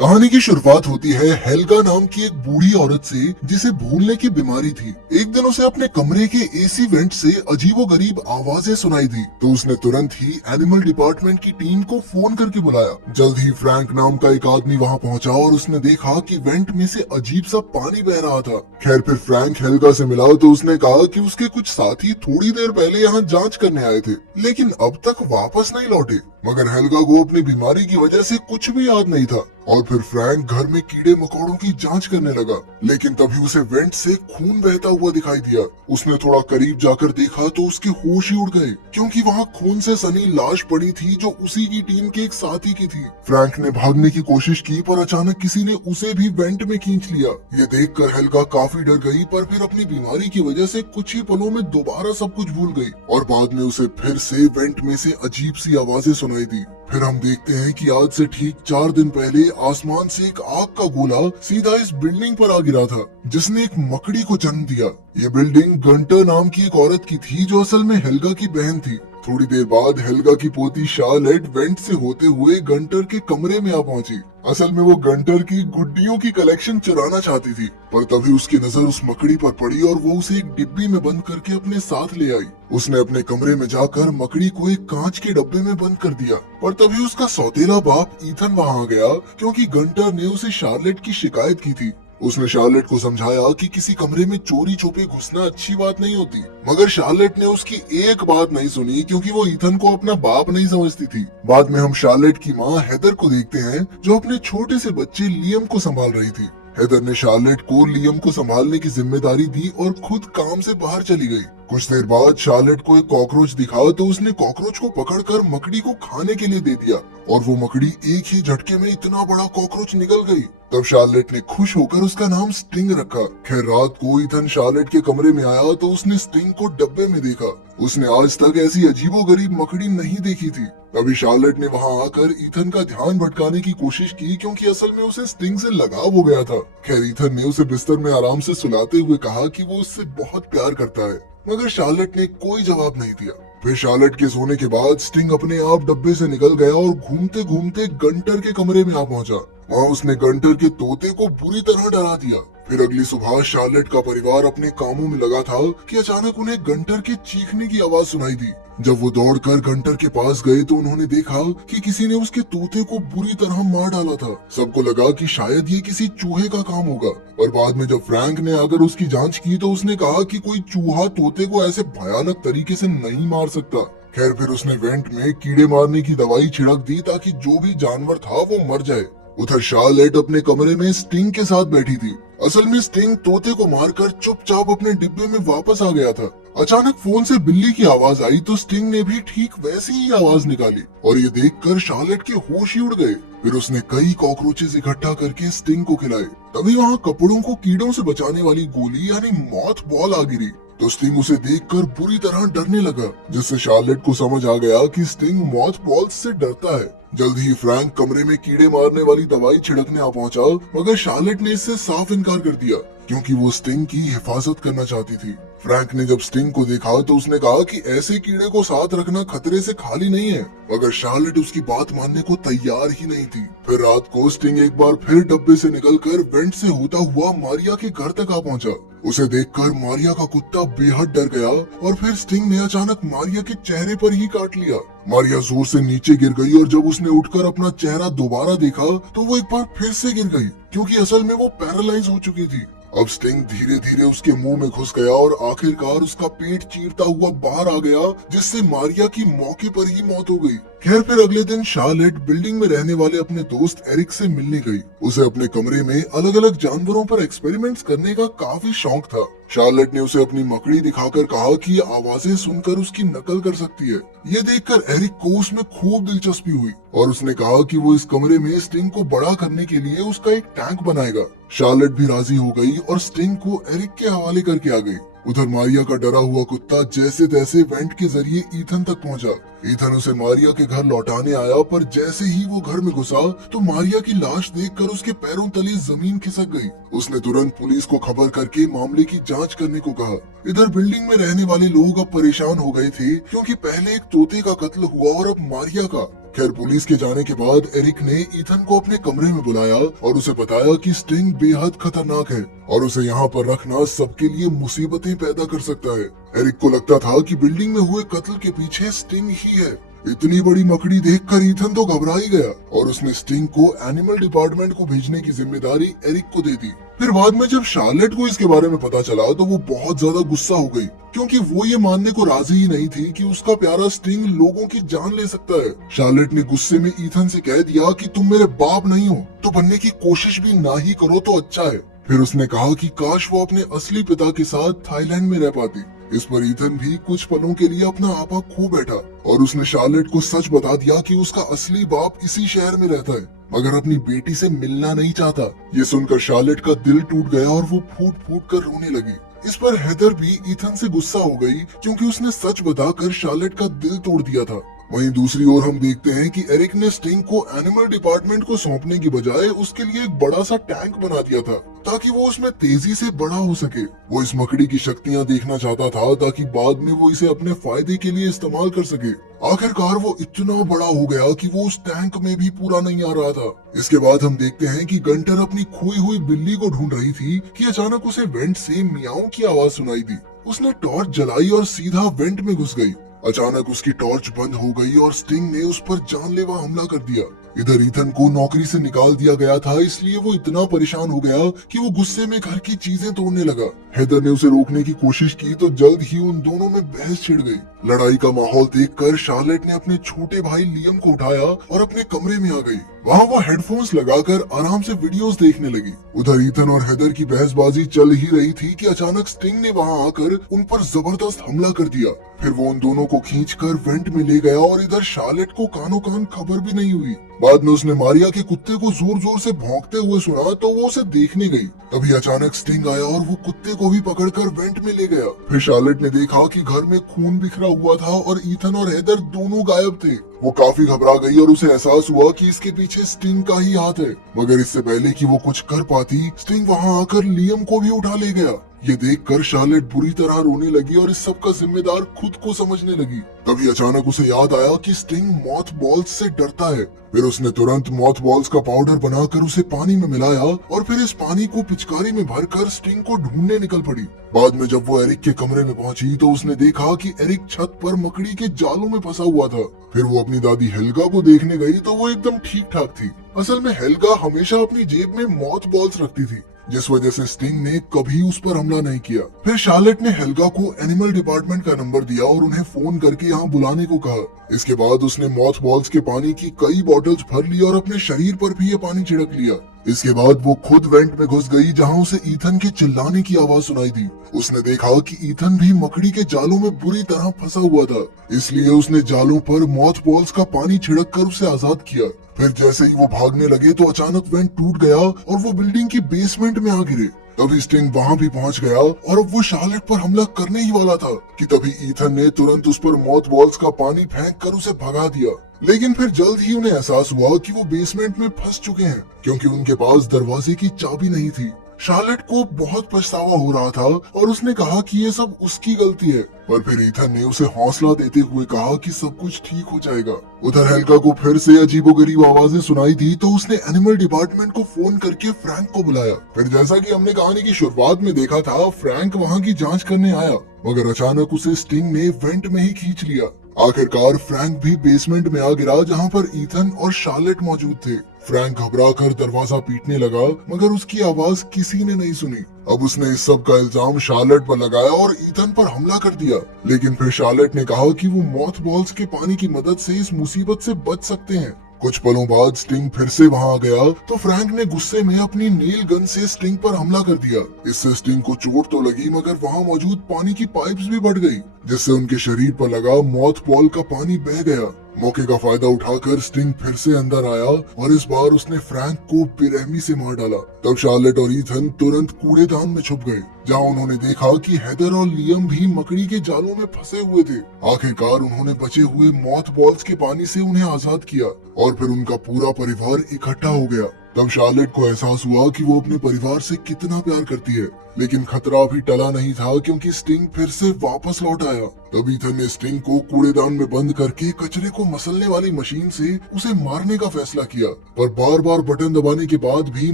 कहानी की शुरुआत होती है हेल्गा नाम की एक बूढ़ी औरत से जिसे भूलने की बीमारी थी। एक दिन उसे अपने कमरे के एसी वेंट से अजीबोगरीब आवाजें सुनाई दी, तो उसने तुरंत ही एनिमल डिपार्टमेंट की टीम को फोन करके बुलाया। जल्द ही फ्रैंक नाम का एक आदमी वहां पहुंचा और उसने देखा कि वेंट में से अजीब सा पानी बह रहा था। खैर फिर फ्रैंक हेल्गा से मिला तो उसने कहा कि उसके कुछ साथी थोड़ी देर पहले यहाँ जांच करने आए थे, लेकिन अब तक वापस नहीं लौटे। मगर हेल्गा को अपनी बीमारी की वजह से कुछ भी याद नहीं था और फिर फ्रैंक घर में कीड़े मकोड़ों की जांच करने लगा। लेकिन तभी उसे वेंट से खून बहता हुआ दिखाई दिया। उसने थोड़ा करीब जाकर देखा तो उसके होश ही उड़ गए, क्योंकि वहाँ खून से सनी लाश पड़ी थी जो उसी की टीम के एक साथी की थी। फ्रैंक ने भागने की कोशिश की पर अचानक किसी ने उसे भी वेंट में खींच लिया। ये देखकर हेल्गा काफी डर गई, पर फिर अपनी बीमारी की वजह से कुछ ही पलों में दोबारा सब कुछ भूल गई और बाद में उसे फिर से वेंट में से अजीब सी आवाजें सुनाई दी। फिर हम देखते हैं कि आज से ठीक 4 दिन पहले आसमान से एक आग का गोला सीधा इस बिल्डिंग पर आ गिरा था, जिसने एक मकड़ी को जन्म दिया। ये बिल्डिंग गंटर नाम की एक औरत की थी जो असल में हेल्गा की बहन थी। थोड़ी देर बाद हेल्गा की पोती शार्लेट वेंट से होते हुए गंटर के कमरे में आ पहुंची। असल में वो गंटर की गुड्डियों की कलेक्शन चुराना चाहती थी, पर तभी उसकी नजर उस मकड़ी पर पड़ी और वो उसे एक डिब्बी में बंद करके अपने साथ ले आई। उसने अपने कमरे में जाकर मकड़ी को एक कांच के डब्बे में बंद कर दिया, पर तभी उसका सौतेला बाप ईथन वहां आ गया, क्योंकि गंटर ने उसे शार्लेट की शिकायत की थी। उसने शार्लेट को समझाया कि किसी कमरे में चोरी छुपे घुसना अच्छी बात नहीं होती, मगर शार्लेट ने उसकी एक बात नहीं सुनी, क्योंकि वो ईथन को अपना बाप नहीं समझती थी। बाद में हम शार्लेट की माँ हेदर को देखते हैं, जो अपने छोटे से बच्चे लियम को संभाल रही थी। हेदर ने शार्लेट को लियम को संभालने की जिम्मेदारी दी और खुद काम से बाहर चली गई। कुछ देर बाद शार्लेट को एक कॉकरोच दिखा तो उसने कॉकरोच को पकड़कर मकड़ी को खाने के लिए दे दिया और वो मकड़ी एक ही झटके में इतना बड़ा कॉकरोच निकल गई। तब शार्लेट ने खुश होकर उसका नाम स्टिंग रखा। खैर रात को ईथन शार्लेट के कमरे में आया तो उसने स्टिंग को डब्बे में देखा। उसने आज तक ऐसी अजीबोगरीब मकड़ी नहीं देखी थी। तभी शार्लेट ने वहां आकर ईथन का ध्यान भटकाने की कोशिश की, क्योंकि असल में उसे स्टिंग से लगाव हो गया था। खैर ईथन ने उसे बिस्तर में आराम से सुलाते हुए कहा कि वो उससे बहुत प्यार करता है, मगर शार्लेट ने कोई जवाब नहीं दिया। फिर शार्लेट के सोने के बाद स्टिंग अपने आप डब्बे से निकल गया और घूमते घूमते गंटर के कमरे में आ पहुंचा। वहाँ उसने गंटर के तोते को बुरी तरह डरा दिया। फिर अगली सुबह शार्लेट का परिवार अपने कामों में लगा था कि अचानक उन्हें गंटर के चीखने की आवाज सुनाई दी। जब वो दौड़कर गंटर के पास गए तो उन्होंने देखा कि किसी ने उसके तोते को बुरी तरह मार डाला था। सबको लगा कि शायद ये किसी चूहे का काम होगा, और बाद में जब फ्रैंक ने आकर उसकी जांच की तो उसने कहा कि कोई चूहा तोते को ऐसे भयानक तरीके से नहीं मार सकता। खैर फिर उसने वेंट में कीड़े मारने की दवाई छिड़क दी ताकि जो भी जानवर था वो मर जाए। उधर शार्लेट अपने कमरे में स्टिंग के साथ बैठी थी। असल में स्टिंग तोते को मारकर चुपचाप अपने डिब्बे में वापस आ गया था। अचानक फोन से बिल्ली की आवाज आई तो स्टिंग ने भी ठीक वैसी ही आवाज निकाली और ये देखकर शार्लेट के होश ही उड़ गए। फिर उसने कई कॉकरोचेस इकट्ठा करके स्टिंग को खिलाए। तभी वहाँ कपड़ों को कीड़ों से बचाने वाली गोली यानी मॉथ बॉल आ गिरी, तो स्टिंग उसे देखकर बुरी तरह डरने लगा, जिससे शार्लेट को समझ आ गया कि स्टिंग मॉथ बॉल्स से डरता है। जल्द ही फ्रैंक कमरे में कीड़े मारने वाली दवाई छिड़कने आ पहुंचा, मगर शार्लेट ने इससे साफ इनकार कर दिया, क्योंकि वो स्टिंग की हिफाजत करना चाहती थी। फ्रैंक ने जब स्टिंग को देखा तो उसने कहा कि ऐसे कीड़े को साथ रखना खतरे से खाली नहीं है, मगर शार्लेट उसकी बात मानने को तैयार ही नहीं थी। फिर रात को स्टिंग एक बार फिर डब्बे से निकलकर वेंट से होता हुआ मारिया के घर तक आ पहुंचा। उसे देखकर मारिया का कुत्ता बेहद डर गया और फिर स्टिंग ने अचानक मारिया के चेहरे पर ही काट लिया। मारिया जोर से नीचे गिर गई और जब उसने उठकर अपना चेहरा दोबारा देखा तो वो एक बार फिर से गिर गई, क्योंकि असल में वो पैरालाइज हो चुकी थी। अब स्टिंग धीरे धीरे उसके मुंह में घुस गया और आखिरकार उसका पेट चीरता हुआ बाहर आ गया, जिससे मारिया की मौके पर ही मौत हो गई। खैर फिर अगले दिन शार्लेट बिल्डिंग में रहने वाले अपने दोस्त एरिक से मिलने गई। उसे अपने कमरे में अलग अलग जानवरों पर एक्सपेरिमेंट्स करने का काफी शौक था। शार्लेट ने उसे अपनी मकड़ी दिखाकर कहा कि ये आवाजें सुनकर उसकी नकल कर सकती है। ये देखकर एरिक को उसमें खूब दिलचस्पी हुई और उसने कहा कि वो इस कमरे में स्टिंग को बड़ा करने के लिए उसका एक टैंक बनाएगा। शार्लेट भी राजी हो गई और स्टिंग को एरिक के हवाले करके आ गई। उधर मारिया का डरा हुआ कुत्ता जैसे तैसे वेंट के जरिए ईथन तक पहुंचा। ईथन उसे मारिया के घर लौटाने आया, पर जैसे ही वो घर में घुसा तो मारिया की लाश देखकर उसके पैरों तले जमीन खिसक गई। उसने तुरंत पुलिस को खबर करके मामले की जांच करने को कहा। इधर बिल्डिंग में रहने वाले लोग अब परेशान हो गए थे, क्योंकि पहले एक तोते का कत्ल हुआ और अब मारिया का। खैर पुलिस के जाने के बाद एरिक ने ईथन को अपने कमरे में बुलाया और उसे बताया कि स्टिंग बेहद खतरनाक है और उसे यहाँ पर रखना सबके लिए मुसीबतें पैदा कर सकता है। एरिक को लगता था कि बिल्डिंग में हुए कत्ल के पीछे स्टिंग ही है। इतनी बड़ी मकड़ी देखकर ईथन तो घबरा ही गया और उसने स्टिंग को एनिमल डिपार्टमेंट को भेजने की जिम्मेदारी एरिक को दे दी। फिर बाद में जब शार्लेट को इसके बारे में पता चला तो वो बहुत ज्यादा गुस्सा हो गई, क्योंकि वो ये मानने को राजी ही नहीं थी कि उसका प्यारा स्टिंग लोगों की जान ले सकता है। शार्लेट ने गुस्से में ईथन से कह दिया कि तुम मेरे बाप नहीं हो तो बनने की कोशिश भी ना ही करो तो अच्छा है। फिर उसने कहा कि काश वो अपने असली पिता के साथ थाईलैंड में रह पाती। इस पर ईथन भी कुछ पलों के लिए अपना आपा खो बैठा और उसने शार्लेट को सच बता दिया कि उसका असली बाप इसी शहर में रहता है, मगर अपनी बेटी से मिलना नहीं चाहता। ये सुनकर शार्लेट का दिल टूट गया और वो फूट फूट कर रोने लगी। इस पर हेदर भी ईथन से गुस्सा हो गई, क्योंकि उसने सच बताकर शार्लेट का दिल तोड़ दिया था। वहीं दूसरी ओर हम देखते हैं कि एरिक ने स्टिंग को एनिमल डिपार्टमेंट को सौंपने की बजाय उसके लिए एक बड़ा सा टैंक बना दिया था, ताकि वो उसमें तेजी से बड़ा हो सके। वो इस मकड़ी की शक्तियां देखना चाहता था ताकि बाद में वो इसे अपने फायदे के लिए इस्तेमाल कर सके। आखिरकार वो इतना बड़ा हो गया कि वो उस टैंक में भी पूरा नहीं आ रहा था। इसके बाद हम देखते हैं कि गंटर अपनी खोई हुई बिल्ली को ढूंढ रही थी कि अचानक उसे वेंट से मियाऊ की आवाज सुनाई दी। उसने टॉर्च जलाई और सीधा वेंट में घुस गई। अचानक उसकी टॉर्च बंद हो गई और स्टिंग ने उस पर जानलेवा हमला कर दिया। इधर ईथन को नौकरी से निकाल दिया गया था, इसलिए वो इतना परेशान हो गया कि वो गुस्से में घर की चीजें तोड़ने लगा। हेदर ने उसे रोकने की कोशिश की तो जल्द ही उन दोनों में बहस छिड़ गई। लड़ाई का माहौल देखकर शार्लेट ने अपने छोटे भाई लियम को उठाया और अपने कमरे में आ गई। वहाँ वो हेडफोन्स लगाकर आराम से वीडियोस देखने लगी। उधर ईथन और हेदर की बहसबाजी चल ही रही थी कि अचानक स्टिंग ने वहाँ आकर उन पर जबरदस्त हमला कर दिया। फिर वो उन दोनों को खींचकर वेंट में ले गया और इधर शार्लेट को कानों कान खबर भी नहीं हुई। बाद में उसने मारिया के कुत्ते को जोर जोर से भौंकते हुए सुना तो वो उसे देखने गई। तभी अचानक स्टिंग आया और वो कुत्ते को भी पकड़कर वेंट में ले गया। फिर शार्लेट ने देखा कि घर में खून बिखरा हुआ था और ईथन और हेदर दोनों गायब थे। वो काफी घबरा गई और उसे एहसास हुआ कि इसके पीछे स्टिंग का ही हाथ है। मगर इससे पहले कि वो कुछ कर पाती, स्टिंग वहाँ आकर लियम को भी उठा ले गया। ये देखकर शार्लेट बुरी तरह रोने लगी और इस सब का जिम्मेदार खुद को समझने लगी। तभी अचानक उसे याद आया कि स्टिंग मॉथ बॉल्स से डरता है। फिर उसने तुरंत मॉथ बॉल्स का पाउडर बनाकर उसे पानी में मिलाया और फिर इस पानी को पिचकारी में भरकर स्टिंग को ढूंढने निकल पड़ी। बाद में जब वो एरिक के कमरे में पहुंची तो उसने देखा कि एरिक छत पर मकड़ी के जालों में फंसा हुआ था। फिर वो अपनी दादी हेल्गा को देखने गई तो वो एकदम ठीक ठाक थी। असल में हेल्गा हमेशा अपनी जेब में मॉथ बॉल्स रखती थी, जिस वजह से स्टिंग ने कभी उस पर हमला नहीं किया। फिर शार्लेट ने हेल्गा को एनिमल डिपार्टमेंट का नंबर दिया और उन्हें फोन करके यहाँ बुलाने को कहा। इसके बाद उसने मॉथ बॉल्स के पानी की कई बॉटल्स भर ली और अपने शरीर पर भी ये पानी छिड़क लिया। इसके बाद वो खुद वेंट में घुस गई, जहाँ उसे ईथन के चिल्लाने की आवाज सुनाई दी। उसने देखा कि ईथन भी मकड़ी के जालों में बुरी तरह फंसा हुआ था, इसलिए उसने जालों पर मॉथ बॉल्स का पानी छिड़क कर उसे आजाद किया। फिर जैसे ही वो भागने लगे तो अचानक वेंट टूट गया और वो बिल्डिंग की बेसमेंट में आ गिरे। तभी स्टिंग वहाँ भी पहुँच गया और अब वो शार्लेट पर हमला करने ही वाला था कि तभी ईथन ने तुरंत उस पर मॉथ बॉल्स का पानी फेंक कर उसे भगा दिया। लेकिन फिर जल्द ही उन्हें एहसास हुआ कि वो बेसमेंट में फंस चुके हैं, क्योंकि उनके पास दरवाजे की चाबी नहीं थी। शार्लेट को बहुत पछतावा हो रहा था और उसने कहा कि ये सब उसकी गलती है, पर फिर ईथन ने उसे हौसला देते हुए कहा कि सब कुछ ठीक हो जाएगा। उधर हेल्गा को फिर से अजीबोगरीब आवाजें सुनाई दी तो उसने एनिमल डिपार्टमेंट को फोन करके फ्रैंक को बुलाया। फिर जैसा कि हमने कहानी की शुरुआत में देखा था, फ्रैंक वहाँ की जांच करने आया, मगर अचानक उसे स्टिंग ने वेंट में ही खींच लिया। आखिरकार फ्रैंक भी बेसमेंट में आ गिरा, जहाँ पर ईथन और शार्लेट मौजूद थे। फ्रैंक घबरा कर दरवाजा पीटने लगा, मगर उसकी आवाज किसी ने नहीं सुनी। अब उसने इस सब का इल्जाम शार्लेट पर लगाया और ईथन पर हमला कर दिया। लेकिन फिर शार्लेट ने कहा कि वो मॉथ बॉल्स के पानी की मदद से इस मुसीबत से बच सकते हैं। कुछ पलों बाद स्टिंग फिर से वहाँ आ गया तो फ्रैंक ने गुस्से में अपनी नेल गन से स्टिंग पर हमला कर दिया। इससे स्टिंग को चोट तो लगी, मगर वहाँ मौजूद पानी की पाइप्स भी बढ़ गई, जिससे उनके शरीर पर लगा मॉथ बॉल का पानी बह गया। मौके का फायदा उठाकर स्टिंग फिर से अंदर आया और इस बार उसने फ्रैंक को बेरहमी से मार डाला। तब शार्लेट और ईथन तुरंत कूड़ेदान में छुप गए, जहाँ उन्होंने देखा कि हेदर और लियम भी मकड़ी के जालों में फंसे हुए थे। आखिरकार उन्होंने बचे हुए मॉथ बॉल्स के पानी से उन्हें आजाद किया और फिर उनका पूरा परिवार इकट्ठा हो गया। तब शार्लेट को एहसास हुआ कि वो अपने परिवार से कितना प्यार करती है, लेकिन खतरा अभी टला नहीं था क्योंकि स्टिंग फिर से वापस लौट आया। तब ईथन ने स्टिंग को कूड़ेदान में बंद करके कचरे को मसलने वाली मशीन से उसे मारने का फैसला किया, पर बार बार बटन दबाने के बाद भी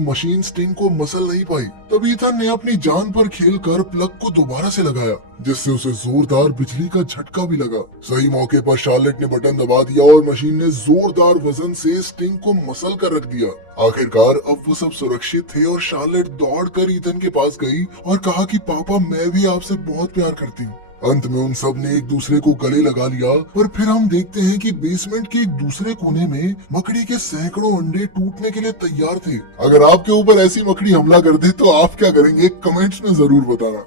मशीन स्टिंग को मसल नहीं पाई। तब ईथन ने अपनी जान पर खेलकर प्लग को दोबारा से लगाया, जिससे उसे जोरदार बिजली का झटका भी लगा। सही मौके पर शार्लेट ने बटन दबा दिया और मशीन ने जोरदार वजन से स्टिंग को मसल कर रख दिया। आखिरकार अब वो सब सुरक्षित थे और शार्लेट दौड़कर ईथन के पास गई और कहा कि पापा, मैं भी आपसे बहुत प्यार करती हूँ। अंत में उन सब ने एक दूसरे को गले लगा लिया, पर फिर हम देखते हैं कि बेसमेंट के एक दूसरे कोने में मकड़ी के सैकड़ों अंडे टूटने के लिए तैयार थे। अगर आपके ऊपर ऐसी मकड़ी हमला कर दे तो आप क्या करेंगे, कमेंट्स में जरूर बताना।